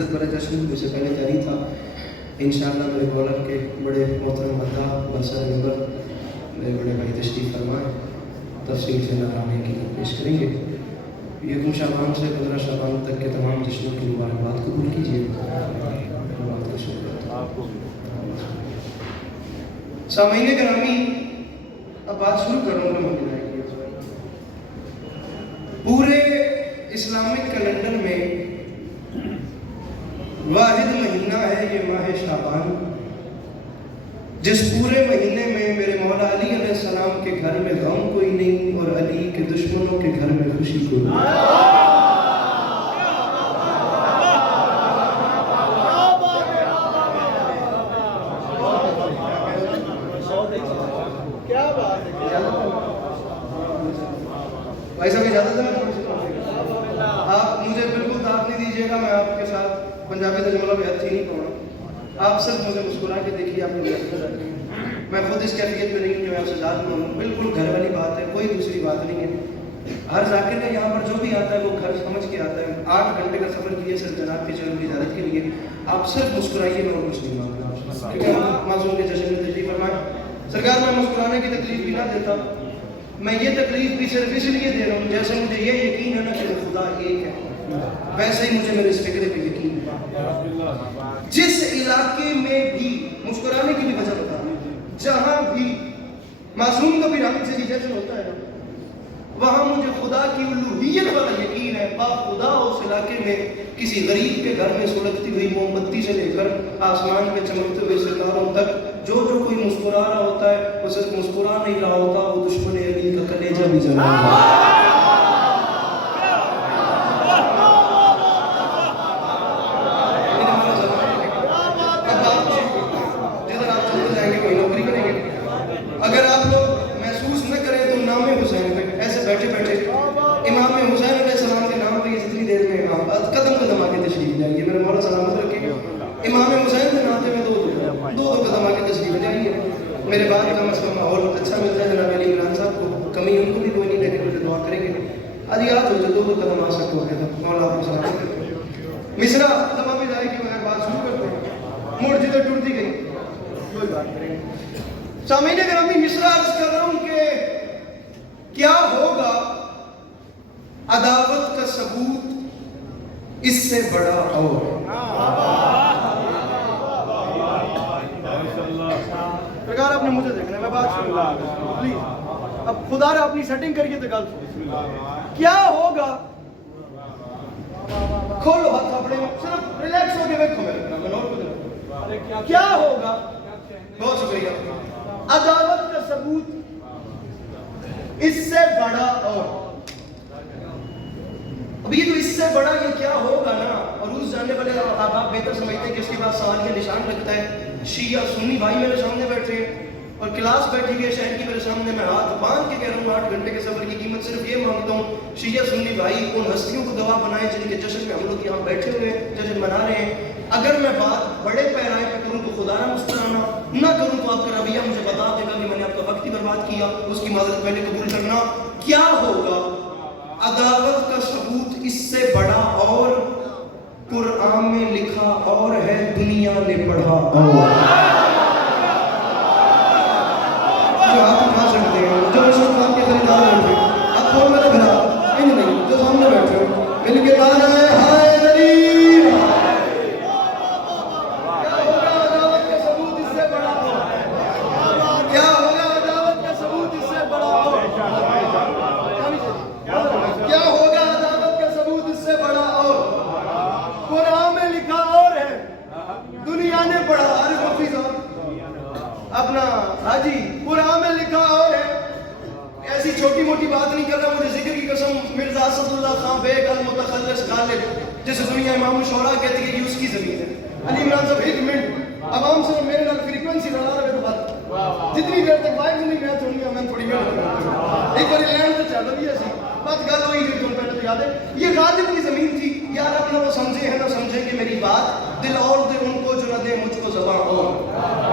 عزت بڑا جشن مجھ سے پہلے جاری تھا. انشاءاللہ میرے بولر کے بڑے محترم مداح برسر نمبر میرے بڑے بھائی تشریف فرمائیں, تفصیل سے نعرانے کی پیش کریں گے. یکم شعبان سے 15 شعبان تک کے تمام جشنوں کی مبارکباد قبول کیجیے. سامعین گرامی, اب بات شروع کروں گا. پورے اسلامک کیلنڈر میں واحد مہینہ ہے یہ ماہ شعبان, جس پورے مہینے میں میرے مولا علی علیہ السلام کے گھر میں غم کوئی نہیں اور علی کے دشمنوں کے گھر میں خوشی کوئی نہیں. بھائی صاحب اجازت ہے, آپ مجھے بالکل داد نہیں دیجیے گا, میں آپ کے ساتھ پنجابی ترجمہ بھی اچھی نہیں پڑھوں. آپ صرف مجھے مسکرا کے دیکھیے, آپ مجھے میں خود اس کیفیت میں نہیں ہوں کہ میں آپ سے داد مانگوں. بالکل گھر والی بات ہے, کوئی دوسری بات نہیں ہے. ہر ذاکر کا یہاں پر جو بھی آتا ہے وہ گھر سمجھ کے آتا ہے. 8 گھنٹے کا سفر کیے صرف جناب کی چلن کی اجازت کے لیے. آپ صرف مسکرائیے, میں اور کچھ نہیں مانگ رہا, کیونکہ ہم معصوم کے جشن میں تشریف فرمائیں. سرکار, میں مسکرانے کی تکلیف بھی نہ دیتا, میں یہ تکلیف بھی صرف اس لیے دے رہا ہوں جیسے مجھے یہ یقین ہے نا کہ خدا ایک ہے, ویسے ہی مجھے میرے اس فکرے پہ یقین ہے. جس علاقے میں بھی مسکرانے کی بھی وجہ بتا رہا ہوں, جہاں بھی معصوم کا بھی رنگ سے جیسے ہوتا ہے وہاں مجھے خدا کی الوہیت والا یقین ہے. با خدا اس علاقے میں کسی غریب کے گھر میں سلگتی ہوئی موم بتی سے لے کر آسمان پہ چمکتے ہوئے ستاروں تک جو کوئی مسکرا رہا ہوتا ہے وہ صرف مسکرا نہیں رہا ہوتا, وہ دشمن علی کا کلیجہ بھی جل رہا ہے. اگر آپ لوگ محسوس نہ کریں تو نام حسین پہ ایسے بیٹھے بیٹھے امام حسین علیہ السلام کے نام پہ یہ جتنی دیر میں قدم قدم آ کے تشریف جائیں گے. میرے مولا سلامت رکھے, امام حسین کے ناطے میں دو قدم آ کے تشریف جائیں گے. میرے بعد کا مسئلہ ماحول اچھا ملتا ہے جناب علی عمران صاحب کو, کمی ان کو بھی کوئی نہیں, لیکن مجھے دعا کریں گے. آج یاد ہو جو 2 قدم آ سکتے ہو کہ مولا آپ کو سلامت رکھے. مصرا دما بھی جائے گی مگر بات شروع کرتے ہیں, موڑ جدھر ٹوٹتی گئی کوئی بات کریں گے. سامعین گرامی, مصرا عرض کر رہا ہوں کہ کیا ہوگا عداوت کا ثبوت اس سے بڑا اور. سرکار آپ نے مجھے دیکھنا ہے, میں بات سن رہا ہوں پلیز. اب خدا رہا اپنی سیٹنگ کریے تو گل کیا ہوگا. کھولو ہاتھ اپنے, صرف ریلیکس ہو کے بیٹھو میرے, کیا ہوگا. بہت شکریہ. عداوت کا ثبوت اس سے بڑا اور. اب یہ تو اس سے بڑا یہ کیا ہوگا نا, اور اس جاننے والے آپ بہتر سمجھتے ہیں کہ اس کے بعد سوال کا نشان لگتا ہے. شیعہ سنی بھائی میرے سامنے بیٹھے اور کلاس بیٹھی ہوئی ہے شہر کی میرے سامنے, میں ہاتھ باندھ کے کہہ رہا ہوں 8 گھنٹے کے سفر کی قیمت صرف یہ مانگتا ہوں, شیعہ سنی بھائی ان ہستیوں کو گواہ بنائیں جن کے جشن میں ہم لوگ یہاں بیٹھے ہوئے جشن منا رہے ہیں. اگر میں بات بڑے پیرائے پہ کروں تو خدا نہ مسکرانا, نہ کروں تو آپ کا رویہ مجھے بتا دے گا کہ میں نے آپ کا وقت ہی برباد کیا, اس کی معذرت پہلے قبول کرنا. کیا ہوگا عداوت کا ثبوت اس سے بڑا اور, قرآن میں لکھا اور ہے دنیا نے پڑھا اور. جو آپ اٹھا سکتے ہیں, جو مسلمان کے خریدار بیٹھے, اب کون میرے گھر نہیں, جو سامنے بیٹھے مل کے گانا ہے ہائے غریب. کیا ہوگا عداوت کا ثبوت اس سے بڑا اور, کیا ہوگا عداوت کا ثبوت اس سے بڑا اور, کیا ہوگا عداوت کا ثبوت اس سے بڑا اور, قرآن میں لکھا اور ہے دنیا نے پڑھا. عارف حفیظ اپنا حاجی, قرآن میں لکھا اور ہے. ایسی چھوٹی موٹی بات نہیں کر رہا, مجھے ذکر کی قسم مرزا اسد اللہ خان بیگ المتخلص غالب, جسے دنیا امام الشعراء کہتی ہے کہ اس کی زمین ہے. علی عمران صاحب 1 منٹ عوام سے میرے نال فریکوینسی لڑا رہے تو بات جتنی دیر تک وائب نہیں میں تھوڑی میں تھوڑی محنت ایک بار لینڈ تو چل رہی ہے سی بات گل ہوئی جو تم پہلے تو یاد ہے یہ غالب کی زمین تھی. یار اپنا وہ سمجھے ہیں نہ سمجھیں کہ میری بات دل اور دے ان کو جو نہ دے مجھ کو زباں اور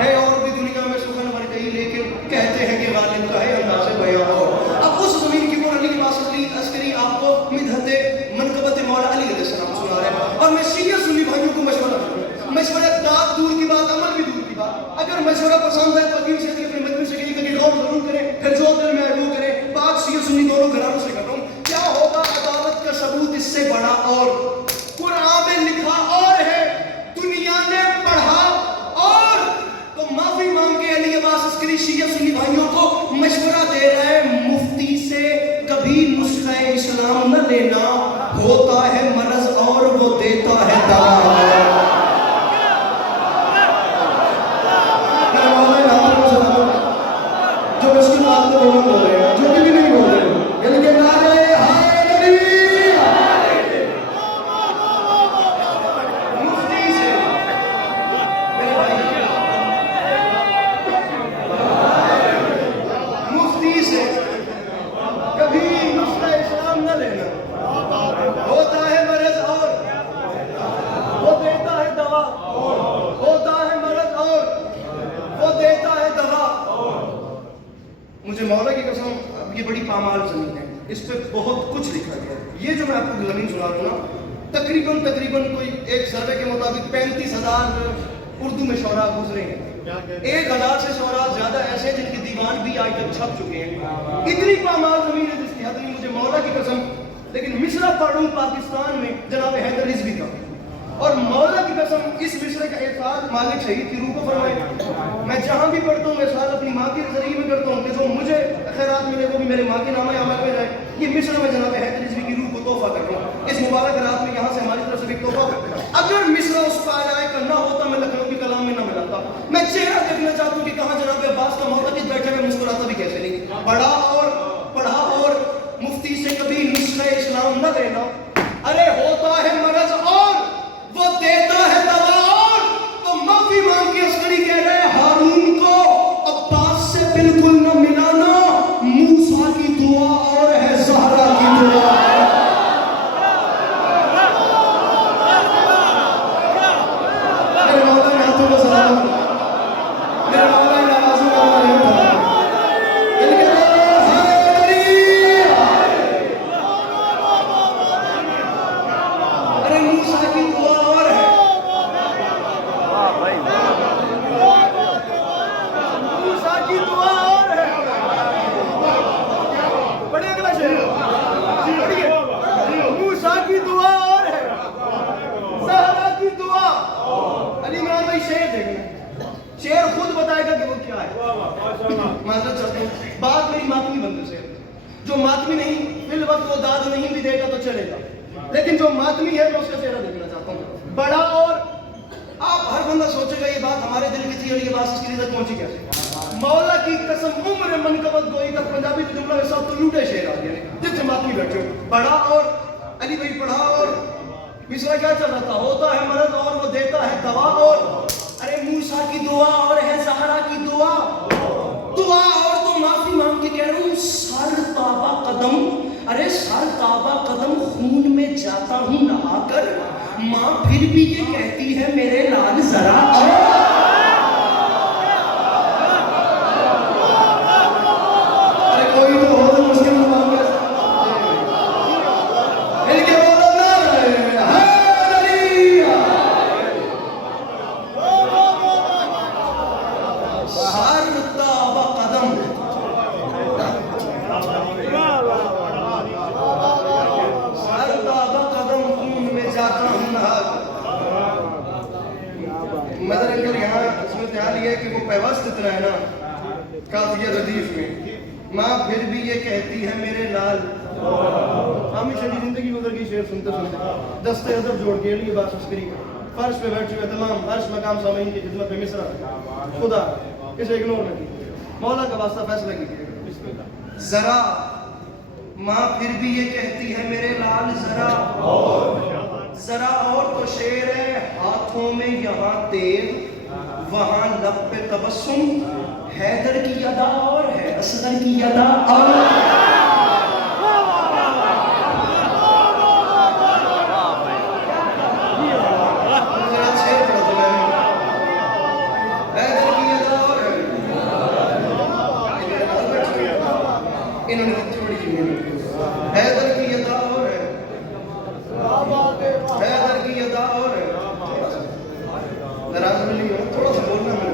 ہے, اور بھی دنیا میں سخن مر گئی لیکن کہتے ہیں کہ غالب کا ہے انداز بیاں اور. اب اس زمین کی علی لباس عسکری آپ کو مدحت منقبت مولا علی علیہ السلام سنا رہے ہیں, اور میں شیعہ سنی بھائیوں کو اگر مشورہ پسند ہے تو عظیم سے اپنے مجلس سے کبھی غور ضرور کریں، پھر جو دل میں ہے وہ کریں. بات شیعہ سنی دونوں گھرانوں سے کر رہا ہوں. کیا ہوگا عداوت کا ثبوت اس سے بڑا؟ اور قرآن میں لکھا اور ہے، دنیا نے پڑھا اور. تو معافی مانگ کے علی عباس عسکری شیعہ سنی بھائیوں کو مشورہ دے رہا ہے، مفتی سے کبھی نسخہ اسلام نہ لینا، ہوتا ہے مرض اور وہ دیتا ہے دوا. جو مشکل بات کو بول رہے ہیں، جو بھی نہیں بول رہے ہیں، یعنی کہ نعرے حیدری مفتی سے میرے بھائی، مفتی سے کبھی نسخہ اسلام نہ لینا، ہوتا ہے مرض اور وہ دیتا ہے دوا، ہوتا ہے مرض اور وہ دیتا ہے دوا. مجھے مولا کی قسم اب یہ بڑی پامال زمین ہے، اس پہ بہت کچھ لکھا گیا ہے. یہ جو میں آپ کو زمین سنا رہا ہوں نا، تقریباً کوئی ایک سروے کے مطابق 35,000 اردو میں شعراء گزرے ہیں. 1,000 سے شعراء زیادہ ایسے ہیں جن کے دیوان بھی آج تک چھپ چکے ہیں. اتنی پامال زمین ہے جس کی حد نہیں، مجھے مولا کی قسم. لیکن مصرع پڑھوں پاکستان میں جناب حیدر رضوی کا، اور مولا کی قسم اس مصرع کا احساس مالک شہید کی روح کو فرمائے. میں جہاں بھی پڑھتا ہوں احساس اپنی ماں کے ذریعے میں کرتا ہوں کہ جو مجھے خیرات ملے وہ بھی میرے ماں کے نام عمل میں جائے. یہ مصرع میں جناب حیدر رضوی کی روح کو تحفہ کر رہا ہوں اس مبارک رات میں، یہاں سے ہماری طرف سے بھی تحفہ. اگر مصرع اس پایائے کا نہ ہوتا میں لکھنؤ کے کلام میں نہ ملاتا. میں چہرہ دیکھنا چاہتا ہوں کہ کہاں جناب عباس کا معتقد بیٹھے ہوئے مسکراتا بھی کیسے نہیں. پڑھا اور مفتی سے کبھی نسخہ اسلام نہ لینا، ارے ہوتا ہے مرض اور وہ دیتا ہے دوا. اور تو معافی مانگ کے عسکری کہہ رہے ہارون کو عباس سے بالکل نہ ملانا، موسیٰ کی دعا اور ہے زہرا کی دعا. میرے مولا نے ہاتھوں کو سلام، میرے مولا نے آوازوں کو ارے موسیٰ کی دعا اور ہے، موسیٰ کی دعا اور ہے. پڑھیے اگلا شعر، پڑھیے. موسیٰ کی دعا اور ہے، زہرا کی دعا. علی عمران بھائی شعر دیکھنا، شعر خود بتائے گا کہ وہ کیا ہے. معذرت چاہتا ہوں، بات میری ماتمی بندے سے، جو ماتمی نہیں فی الوقت وہ داد نہیں بھی دے گا تو چلے گا، لیکن جو ماتمی ہے میں اس کا چہرہ دیکھنا چاہتا ہوں. بڑا اور آپ ہر بندہ سوچے گا یہ بات ہمارے دل کی تھی اور یہ بات اس کی تک پہنچی کیسے. مولا کی قسم عمر منقبت گوئی کا پنجابی کے جملہ میں سب تو لوٹے شعر آ گئے جتنے ماتمی بیٹھے ہو. بڑا اور علی بھائی پڑھا اور مصرع کیا چل رہا تھا، ہوتا ہے مرض اور وہ دیتا ہے دوا. اور ارے موسیٰ کی دعا اور ہے زہرا کی دعا. دعا اور تو معافی مانگ کے کہہ رہا ہوں، سر تابہ قدم، ارے سر تابہ قدم خون میں جاتا ہوں نہا کر، ماں پھر بھی یہ کہتی ہے میرے لال ذرا. ارے کوئی تو ہو تو مشکل مقام ہے. مل کے بولو نعرے حیدری. سر تابہ قدم، سر تابہ قدم خون میں جاتا ہوں نہا کر. مدر انکل یہاں صورتحال یہ ہے کہ وہ پیوست اتنا ہے نا قافیہ ردیف میں، ماں پھر بھی یہ کہتی ہے میرے لال. عامی شدید زندگی گزر گئی شعر سنتے سنتے، دستے ادب جوڑ کے علی عباس عسکری فرش پہ بیٹھے ہوئے تمام عرش مقام سامعین کی خدمت میں مصرع خدا اسے اگنور نہ کیجیے. مولا کا واسطہ فیصلہ کیجیے. ذرا ماں پھر بھی یہ کہتی ہے میرے لال ذرا. ذرا اور تو شعر ہے، ہاتھوں میں یہاں تیز وہاں لب پہ تبسم، حیدر کی ادا اور ہے اصغر کی ادا اور. انہوں نے تھوڑی سی حیدر کی ادا اور ہے، حیدر کی ادا اور ہے. ناراض نہیں ہو، تھوڑا سا بولنا میرے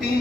3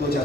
2-4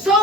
100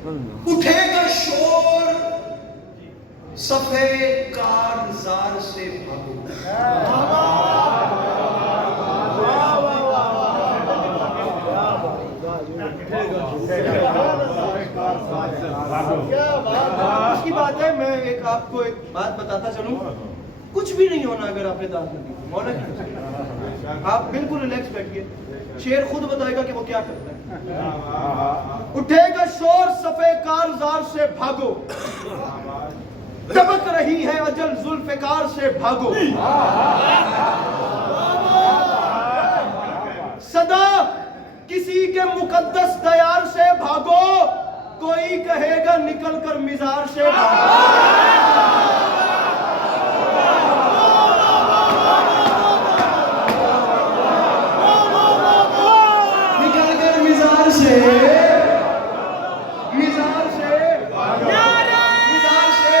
اٹھے گا شور صفے کارزار سے بھاگو. اس کی بات ہے. میں آپ کو ایک بات بتاتا چلوں. کچھ بھی نہیں ہونا اگر آپ نے داد نہ دی. مولا کی آپ بالکل ریلیکس بیٹھیے. شیر خود بتائے گا کہ وہ کیا کرتا ہے. اٹھے گا شور صفے کارزار سے بھاگو, چمک رہی ہے اجل ذوالفقار سے بھاگو. صدا کسی کے مقدس دیار سے بھاگو, کوئی کہے گا نکل کر مزار سے بھاگو. نکل کر مزار سے, مزار سے, مزار سے.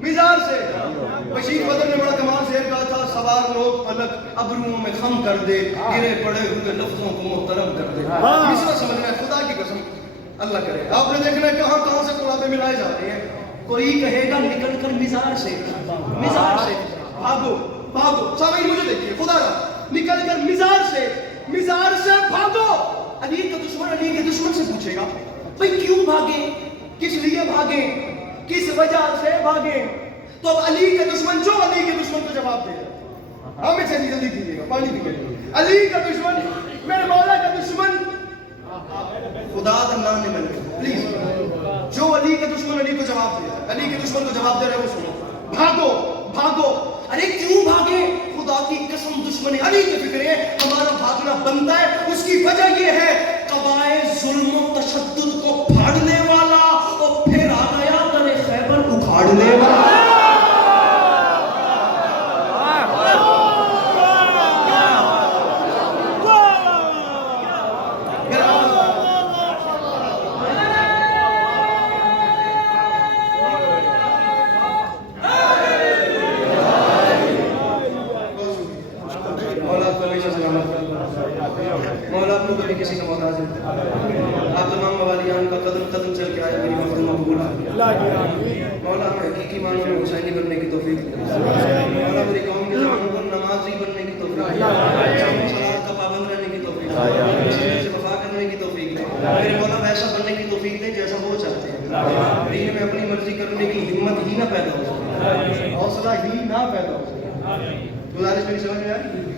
مزار سے. بشیر بدر نے بڑا کمال شعر کہا تھا. سوار لوگ پلک ابروؤں میں خم کر دے, گرے پڑے ہوئے لفظوں کو محترم کر دے. مصرع سمجھنا ہے, خدا کی قسم اللہ کرے. آپ نے دیکھنا ہے کہاں کہاں سے قرآن ملائے جاتے ہیں. کوئی کہے گا نکل کر مزار سے, مزار سے بھاگو, بھاگو. سامعین مجھے دیکھیے, خدا را نکل کر مزار سے, مزار سے بھاگو. علی کا دشمن علی کے دشمن سے پوچھے گا بھئی کیوں بھاگیں, کس لیے بھاگیں, کس وجہ سے بھاگیں. تو اب علی کے دشمن جو علی کے دشمن کو جواب دے گا. ہمیں چلیے جلدی کیجیے گا, پانی پیجیے. علی کا دشمن, میرے مولا کا دشمن, خدا کا نام نہیں بنے پلیز. جو علی کا دشمن علی کو جواب دے, علی کے دشمن کو جواب دے رہے وہ سنو. بھاگو, بھاگو. ارے کیوں بھاگے, خدا کی قسم دشمن علی کے فکر ہے ہمارا بھاگنا بنتا ہے. اس کی وجہ یہ ہے قبائے ظلم و تشدد کو پھاڑنے والا, اور پھر آ گیا تنے خیبر اکھاڑنے والا. مولا آپ کو کبھی کسی کا محتاج ہے. آپ تمام موالیان کا قدم قدم چل کے آئے, میری مقدمہ قبول ہے. مولا ہمیں حقیقی معنوں میں حسینی بننے کی توفیق دے. مولا میری قوم کے زمانوں پر نمازی بننے کی توفیق دے. صلاۃ کا پابند رہنے کی توفیق دے. سینے سے وفا کرنے کی توفیق دے. میرے مولا ویسا بننے کی توفیق دے جیسا وہ چاہتے ہیں. دین میں اپنی مرضی کرنے کی ہمت ہی نہ پیدا ہو سکے, حوصلہ ہی نہ پیدا ہو سکے. گزارش میری سمجھ میں آئی.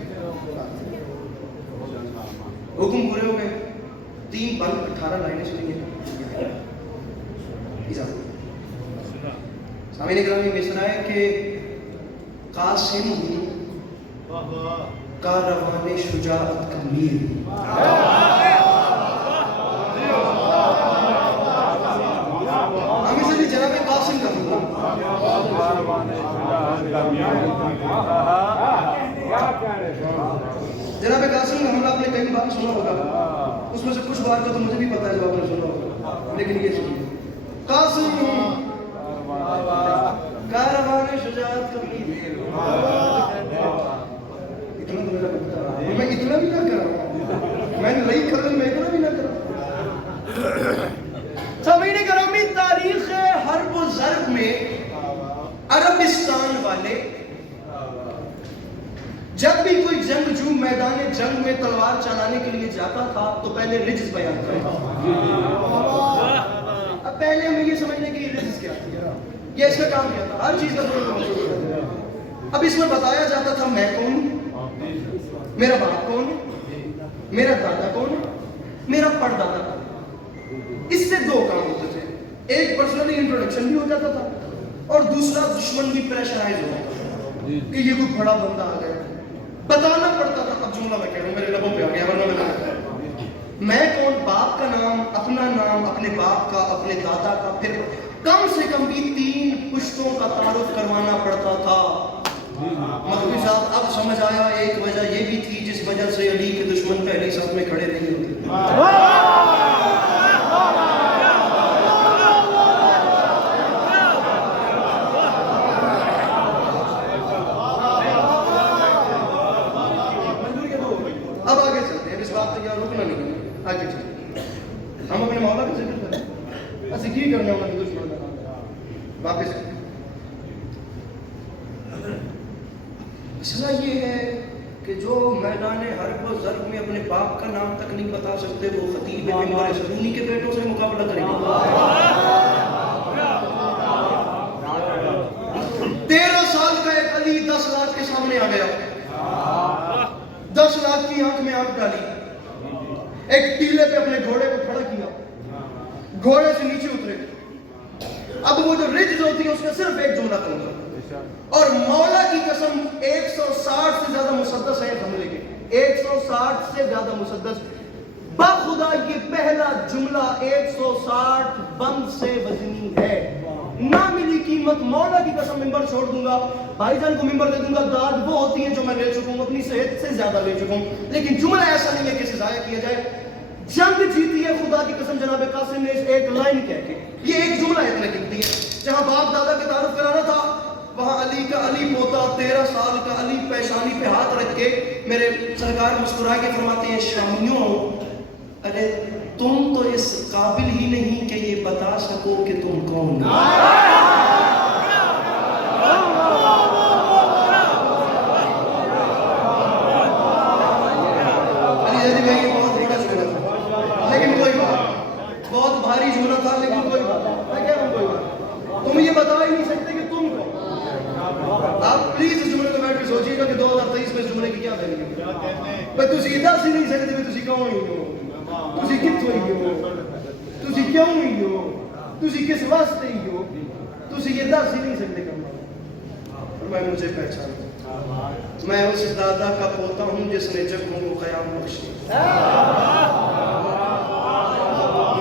حکم پورے ہو گئے. 3 بند 18 لائنیں سنیے. سامعین گرامی مصرع ہے کہ قاسم کاروان شجاعت کا میر. ہم اسے بھی جناب قاسم کا حکم. جناب قاسم کا حملہ آپ نے کئی بار سنا ہوگا. اس میں سے کچھ بار کا تو مجھے بھی پتا ہے جو آپ نے سنا ہوگا, لیکن یہ سنیے. قاسم کاروان شجاعت کا میر. اتنا تو میرا بنتا ہے, میں اتنا بھی نہ کر رہا ہوں. میں نے نہیں کر رہا, میں اتنا بھی نہ کر رہا. سامعین گرامی, تاریخ حرب و ضرب میں عربستان والے جب بھی کوئی جنگجو میدان جنگ میں تلوار چلانے کے لیے جاتا تھا تو پہلے رجز بیان کرتا تھا. اب پہلے ہمیں یہ سمجھنے کی رجز کیا تھی, یہ اس کا کام کیا تھا, ہر چیز کا اب اس میں بتایا جاتا تھا میں کون, میرا باپ کون ہے, میرا دادا کون ہے, میرا پردادا کون ہے. اس سے 2 کام ہوتے تھے. ایک پرسنلی انٹروڈکشن بھی ہو جاتا تھا, اور دوسرا دشمن بھی پریشرائز ہو جاتا تھا کہ یہ کوئی بڑا بندہ آ گیا. بتانا پڑتا تھا. اب جملہ میں کہہ رہا ہوں, میرے لبوں پہ آ گیا, ورنہ میں کون, باپ کا نام, اپنا نام, اپنے باپ کا, اپنے دادا کا, پھر کم سے کم بھی 3 پشتوں کا تعارف کروانا پڑتا تھا. مولوی صاحب اب سمجھ آیا, ایک وجہ یہ بھی تھی جس وجہ سے علی کے دشمن پہلی صف میں کھڑے نہیں ہوتے. کے چلیں ہم اپنے مولا کا ذکر کریں ایسے کی کرنا ہونا کہ دشمن کا نام واپس مسئلہ یہ ہے کہ جو میدان حرب و ضرب میں اپنے باپ کا نام تک نہیں بتا سکتے وہ خطیب منبر سنونی کے بیٹوں سے مقابلہ کریں گے 13 سال کا ایک علی 10 لاکھ کے سامنے آ گیا 10 لاکھ کی آنکھ میں آنکھ ڈالی ایک ٹیلے پہ اپنے گھوڑے کو کھڑا کیا گھوڑے سے نیچے اترے اب وہ جو رجز ہوتی ہے اس کا صرف ایک جملہ کروں گا اور مولا کی قسم 160 سے زیادہ مسدس ہیں حملے کے 160 سے زیادہ مسدس بخدا یہ پہلا جملہ 160 بند سے وزنی ہے نہ ملی قیمت مولا کی قسم ممبر چھوڑ دوں گا بھائی جان کو ممبر دے دوں گا داد وہ ہوتی ہیں جو میں لے چکا ہوں اپنی صحت سے زیادہ لے چکا ہوں لیکن جملہ ایسا نہیں ہے کہ اسے ضائع کیا جائے جنگ جیتی ہے خدا کی قسم جناب قاسم نے ایک لائن کہہ کے یہ ایک جملہ اتنا گنتی ہے جہاں باپ دادا کے تعارف کرانا تھا وہاں علی کا علی پوتا 13 سال کا علی پیشانی پہ ہاتھ رکھ کے میرے سرکار مسکرا کے فرماتے ہیں شامیوں ارے تم تو اس قابل ہی نہیں کہ یہ بتا سکو کہ تم کون ہو علی زیدی بھائی یہ بہت بڑا جملہ تھا لیکن کوئی بات بہت بھاری جملہ تھا لیکن کوئی بات میں کہہ رہا ہوں کوئی بات تم یہ بتا ہی نہیں سکتے کہ تم کون آپ پلیز اس جملے کو بیٹھ کے سوچیے گا کہ 2023 میں اس جملے کی کیا ویلیو ہے بھائی تسی یہ دس ہی نہیں سکتے کہ تسی کون ہی ہو تسی کتھوں ہی ہو تسی کیوں ہی ہو تسی کس واسطے ہی ہو تسی یہ دس ہی نہیں سکتے کم اور میں مجھے پہچان میں اس دادا کا پوتا ہوں جس نے جگہوں کو قیام بخشی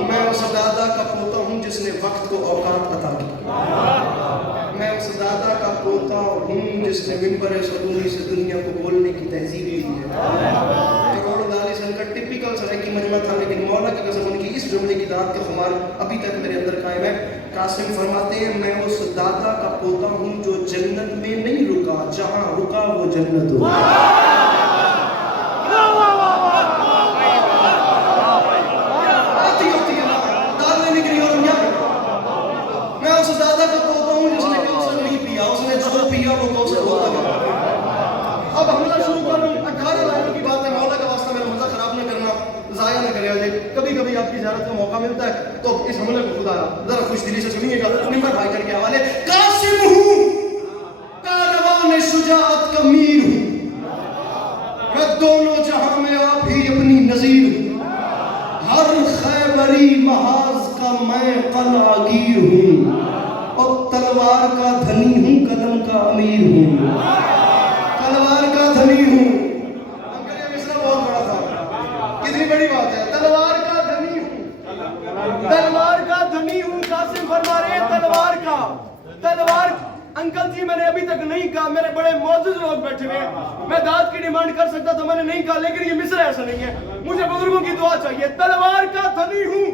میں اس دادا کا پوتا ہوں جس نے وقت کو اوقات عطا کی میں اس دادا کا پوتا ہوں جس نے منبر سنونی سے دنیا کو بولنے کی تہذیب لی ہے کروڑوں دالی سنکٹ ٹپیکل سرائے کی مجمع تھا لیکن مولا کی قسم ان کی اس جملے کی داد کے خمار ابھی تک میرے اندر قائم ہے قاسم فرماتے ہیں میں اس دادا کا پوتا ہوں جو جنت میں نہیں رکا جہاں رکا وہ جنت ہو اب حملہ شروع کر رہا ہوں 18 لائنوں کی بات ہے مولا کا واسطہ میرا مزہ خراب نہ کرنا ضائع نہ کرے کبھی کبھی آپ کی زیارت کا موقع ملتا ہے تو اس حملے کو خدا ذرا خوش دلی سے سنیے گا نمبر بھائی جان کے حوالے قاسم ہوں کاروان شجاعت کا میر ہوں میں دونوں جہاں میں آپ ہی اپنی نظیر ہوں ہر خیبری محاذ کا میں قلعہ گیر ہوں اور تلوار کا دھنی ہوں قلم کا امیر ہوں تلوار کا دھنی ہوں انکل یہ مصرع بہت بڑا تھا کتنی بڑی بات ہے تلوار کا دھنی ہوں قاسم فرما رہے ہیں تلوار انکل جی میں نے ابھی تک نہیں کہا میرے بڑے معزز لوگ بیٹھے ہوئے میں داد کی ڈیمانڈ کر سکتا تھا میں نے نہیں کہا لیکن یہ مصرع ایسا نہیں ہے مجھے بزرگوں کی دعا چاہیے تلوار کا دھنی ہوں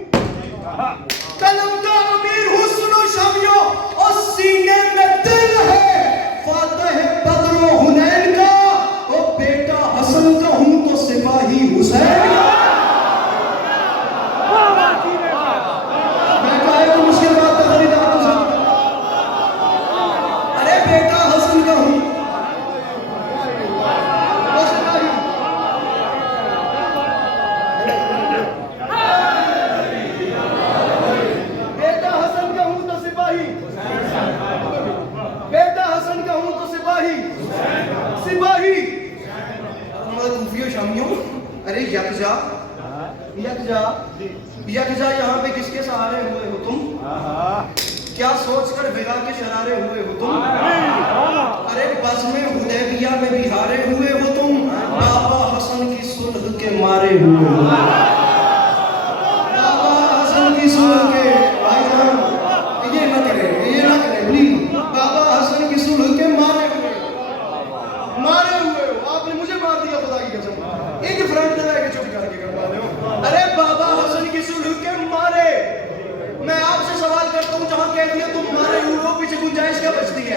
قلم کا امیر ہوں سنو شامیوں اور سینے میں دل ہے فاتح بدر و حنین کا اور بیٹا حسن کا ہوں تو سپاہی حسین کا میں کہا ہے تو مشکل بات ہے خریدار کو سن ارے بیٹا حسن کا ہوں وہ سپاہی ارے یکجا یہاں پہ کس کے سہارے ہوئے ہو تم کیا سوچ کر بغا کے شرارے ہوئے ہو تم ارے بزم حدیبیہ میں بھی ہارے ہوئے ہو تم بابا حسن کی صلح کے مارے ہوئے ہو بابا حسن کی صلح کے بھائی جان یہ نہ کرے پلیز بابا حسن کی صلح کے مارے ہوئے ہو آپ نے مجھے مار دیا خدا کی قسم ایک فرنٹ دے کے چپ کر کے کروا دے ارے بابا حسن کی صلح کے مارے میں آپ سے سوال کرتا ہوں جہاں کہہ دیا تم مارے ہوئے ہو پیچھے گنجائش کیا بچتی ہے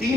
3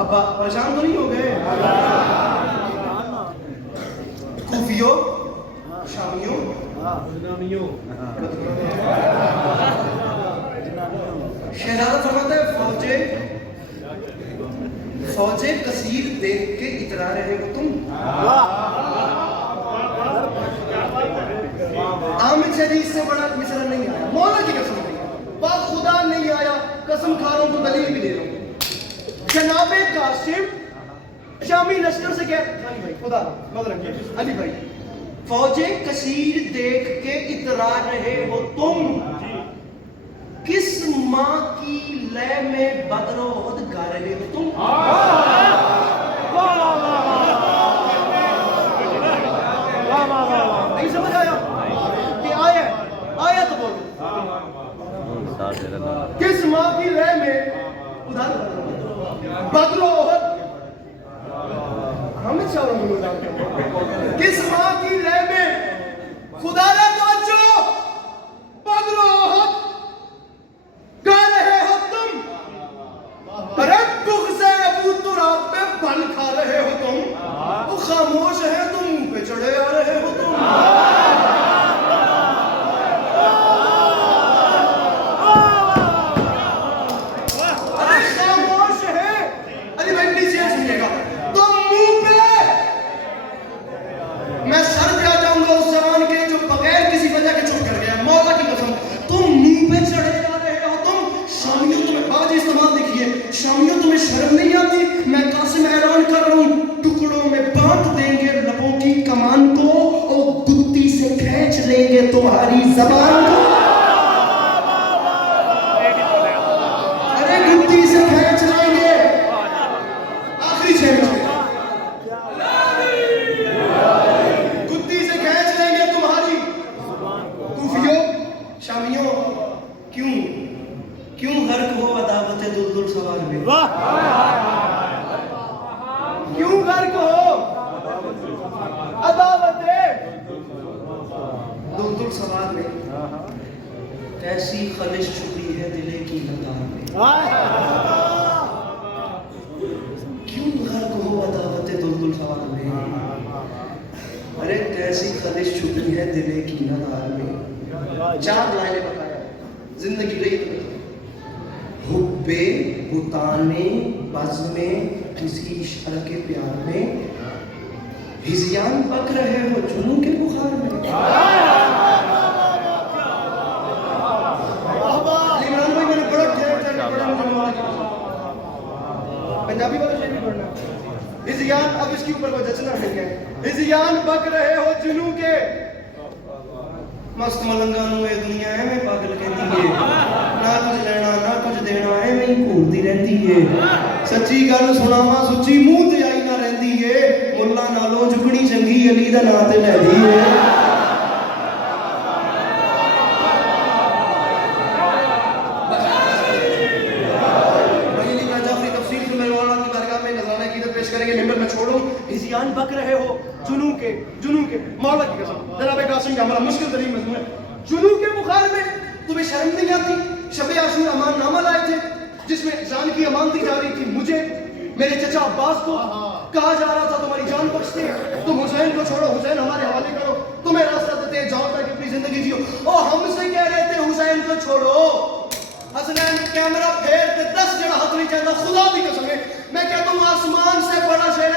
اب آپ پریشان تو نہیں ہو گئے؟ کوفیوں، شامیوں، شہزادہ فرماتا ہے فوجیں کثیر دیکھ کے اترا رہے ہو تم، عامر شریف سے بڑا مصرع نہیں آیا، مولا کی قسم نہیں، پاک خدا نہیں آیا، قسم کھا رہا ہوں تو دلیل بھی دے رہا ہوں۔ جناب قاسم شامی لشکر سے کہہ علی بھائی خدا نظر رکھیے علی بھائی، فوجیں کثیر دیکھ کے اترا رہے ہو تم، کس ماں کی لے میں بدر و احد گا رہے ہو تم؟ نہیں سمجھ آیا کہ آیا تو بولو، کس ماں کی لے میں بدر و احد، ہمیں کس ماں کی لے میں خدا نے توجہ بدر و احد گا رہے ہو تم، ارے بغض ابو تراب پہ بل کھا رہے ہو تم، وہ خاموش ہے تم منہ پہ چڑھے آ رہے ہو تم۔ ارے خاموش ہے علی بھائی پلیز یہ سمجھے گا، تم منہ پہ، میں سر پہ آ جاؤں گا اس زمان کے جو بغیر کسی وجہ کے چھپ کر گیا، مولا کی قسم تم منہ پہ چڑھے آ رہے ہو تم۔ شامیوں تمہیں باج استعمال دیکھیے، شامیوں تمہیں شرم نہیں آتی؟ میں قاسم اعلان کر رہا ہوں، ٹکڑوں میں بانٹ دیں گے لبوں کی کمان کو اور گتی سے کھینچ لیں گے تمہاری زبان کو، ارے گتی سے کھینچ لیں گے، آخری 6 منٹ گتی سے کھینچ لیں گے تمہاری۔ کوفیوں، شامیوں، کیوں غرق ہو عداوت دلدل سوار میں؟ کیوں غرق ہو عداوت دلدل سوار میں؟ کیسی خلش چھپی ہے دلے کی لطار میں، کیوں غرق ہو عداوت دلدل سوار میں؟ ارے کیسی خلش چھپی ہے دلے کی لطار میں۔ 4 لائنیں بتایا، زندگی رہی تو حبے بتانے بزم کسی شر کے پیار میں، ہزیان پک رہے ہو جنوں کے بخار میں۔ عمران بھائی میں نے بڑا پنجابی والا شعر بھی پڑھنا، ہزیان، اب اس کے اوپر وہ جچنا ہے کیا، ہزیان پک رہے ہو جنوں کے، مست ملنگا نو اے دنیا ایویں پاگل کہندی ہے، نہ کچھ لینا نہ کچھ دینا ایویں ہی گھومدی رہندی ہے، سچی گل سناواں سچی منہ تے آئی نہ رہندی ہے، ملا نالوں جھکڑی چنگی علی دا نام تے لیندی ہے۔ بھائی علی کا جعفری تفسیر سے میرے مولانا کی بارگاہ میں نذرانہ عقیدت پیش کریں گے، ممبر میں چھوڑوں، ہزیان بک رہے ہو جنوں کے مولا کی قسم، جناب قاسم کا ہمارا مشکل ترین مضمون ہے، جنوں کے بخار میں تمہیں شرم نہیں آتی؟ شب عاشور امان نامہ لائے تھے جس میں جان کی امان دی جا رہی تھی، مجھے میرے چچا عباس کو کہا جا رہا تھا تمہاری جان بخشتے، تم حسین کو چھوڑو، حسین ہمارے حوالے کرو، تمہیں راستہ دیتے جاؤ تاکہ اپنی زندگی جیو، اور ہم سے کہہ رہے تھے حسین کو چھوڑو، حسنین کیمرہ پھیر کے 10 جڑا ہاتھ نہیں چاہتا، خدا کی قسم ہے میں کہتا ہوں آسمان سے بڑا شیر